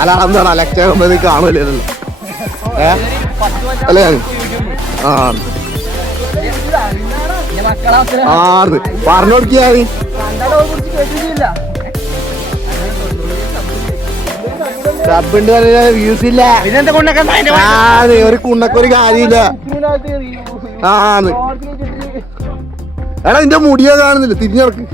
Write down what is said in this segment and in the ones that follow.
അല്ല ലക്ഷ കാണൂലല്ലോ അല്ലേ? പറഞ്ഞു കൊടുക്കിയാ ക്ലബിന്റെ വ്യൂസ് ഇല്ല, ഒരു കുണ്ണക്കൊരു കാര്യമില്ല. എടാ നിന്റെ മുടിയോ കാണുന്നില്ല, തിരിഞ്ഞിറക്ക്.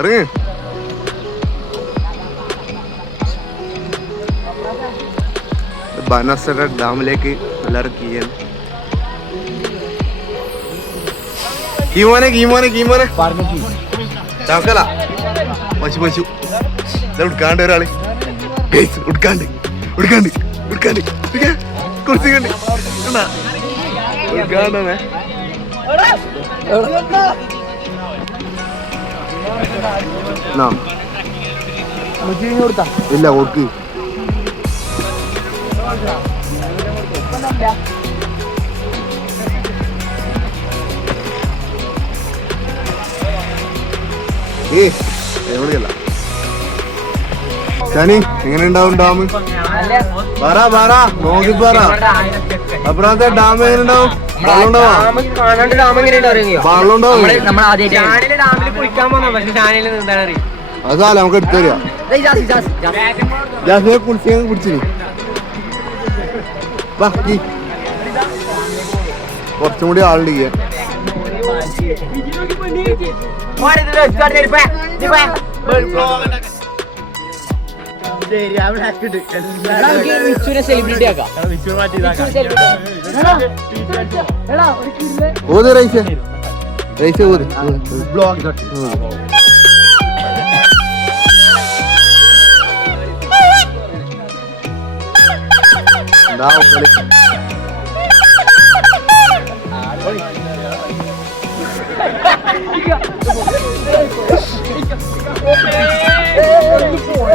ഇറങ്ങ്. ബാണാസുര ഡാമിലേക്ക് എല്ലാവരും കീമോനെ ചാക്കല പശു ഉടുക്കാണ്ട് ഒരാള് ഉടുക്കാണ്ട് കുറിച്ചിക്കണ്ട് ഉടുക്കാണ്ടേ ഇല്ല ഓർക്ക് എവിടെയല്ല ശനി എങ്ങനെ ഉണ്ടാവും ഡാം? നോക്കി പറ. അപ്പുറത്തെ ഡാം എങ്ങനെ ഉണ്ടാവും? അതല്ല നമുക്ക് എടുത്തു തരിക. കുളിച്ച് കുടിച്ചിന് കുറച്ചും കൂടി ആളുണ്ട്. ഓത് റൈസ് ഓത്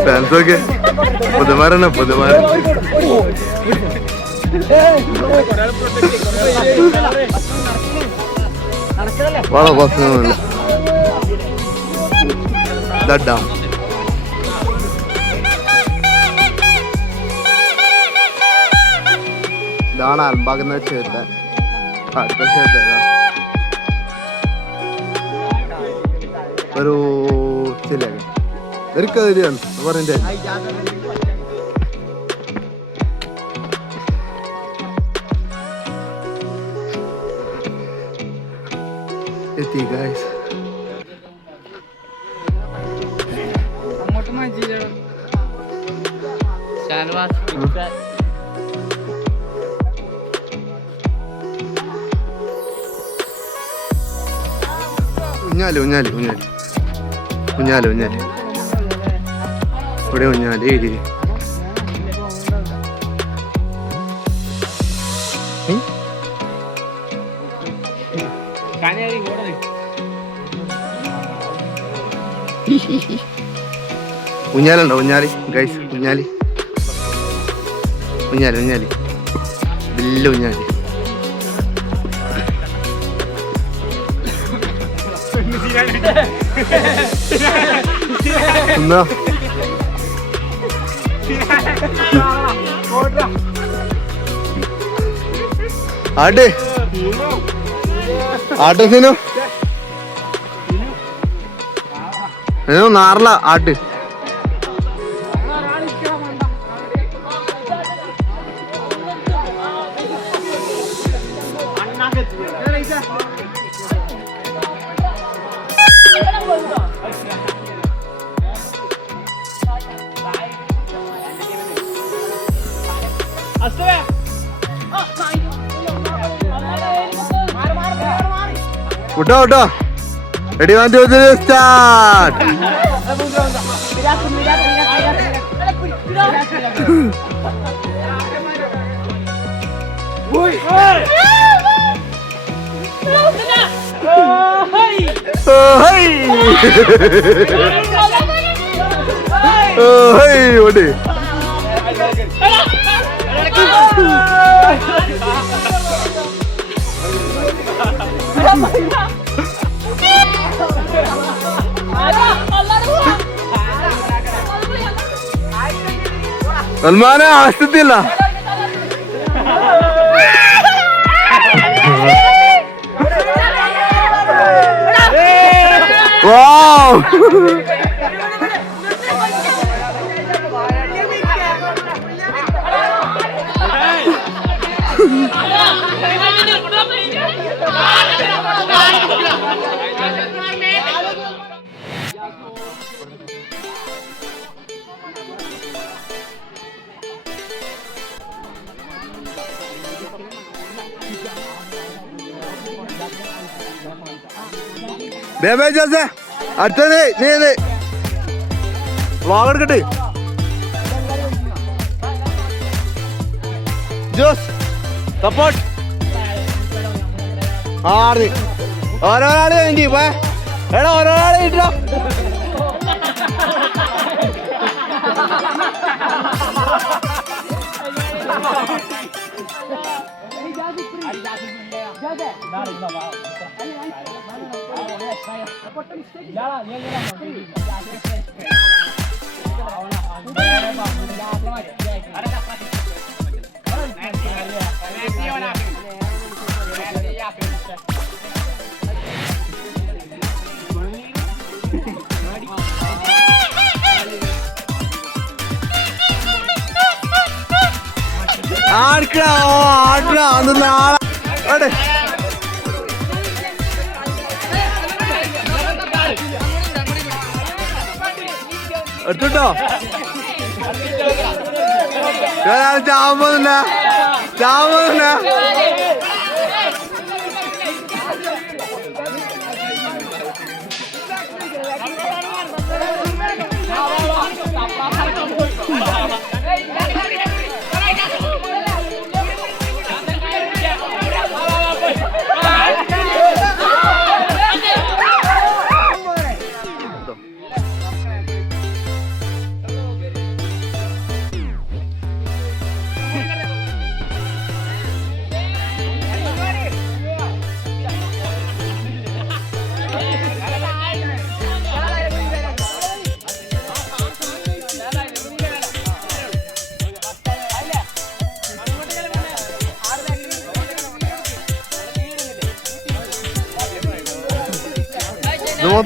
ഫാൻസൊക്കെ പുതുമാരനെ വളരെ പ്രശ്നമില്ല. ഇതാണ് അൽബാഗ് ചേർത്ത അടുത്ത ചേർത്ത ഒരു ചില ഒരു കയറിയാണ് പറഞ്ഞ എത്തി ഗൈസ്. ഊഞ്ഞാല് ഇവിടെ ഊഞ്ഞാല് ഊഞ്ഞാലുണ്ടോ? ഊഞ്ഞാല് ഗൈസ്, ഊഞ്ഞാല് വലിയ ഊഞ്ഞാല്. എന്നാ ആട്ട് ആട്ടസിനു നാറില ആട്ട് വിട്ടോ വിട്ടോ റെഡി 1 2 3 സ്റ്റാർട്ട്. ഓടി സൽമാനെ ആസ്തില്ല അടുത്തത് നീ വ്ളോഗ് എടുക്കട്ടെ. ജോസ് സപ്പോർട്ട് ആറ് ഓരോരാള് വേണ്ടി പോയ എടാ ഓരോരാള് കിട്ടോ. ആടിക്കടാ ആടിക്കടാ അന്ന് നാളെ എടുത്തിട്ടോ ചാവുമ്പോന്നില്ല ചാവുമ്പോന്നില്ല.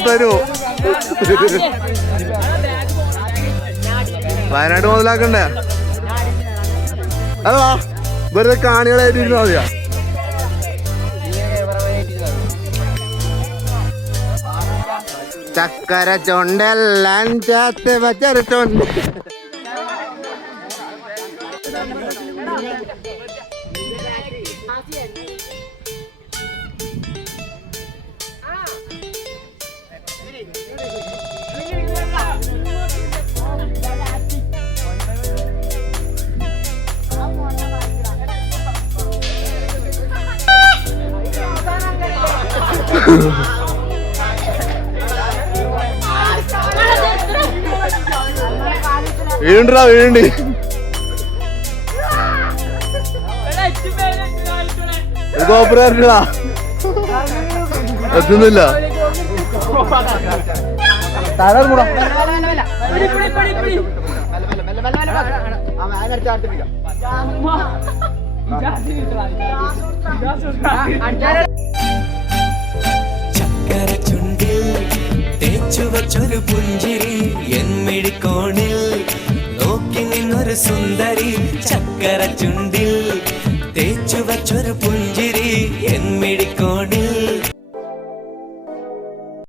തരൂ വയനാട് മുതലാക്കണ്ടേ? അതോ വെറുതെ കാണികളായിട്ട് ഇരുന്നാ മതിയാ? ചക്കര ചൊണ്ടെല്ലാം ചാത്ത് വച്ചരച്ചൊണ്ട് വീണ്ടാ വീണ്ടി ഗോപുര എത്തുന്നില്ല. ചക്കര ചുണ്ടിൽ തേച്ചു വച്ചൊരു പുഞ്ചിരി എന്മിഴിക്കോണിൽ നോക്കി നിന്നൊരു സുന്ദരി. ചക്കര ചുണ്ടിൽ തേച്ചു വച്ചൊരു പുഞ്ചിരി എന്മിഴി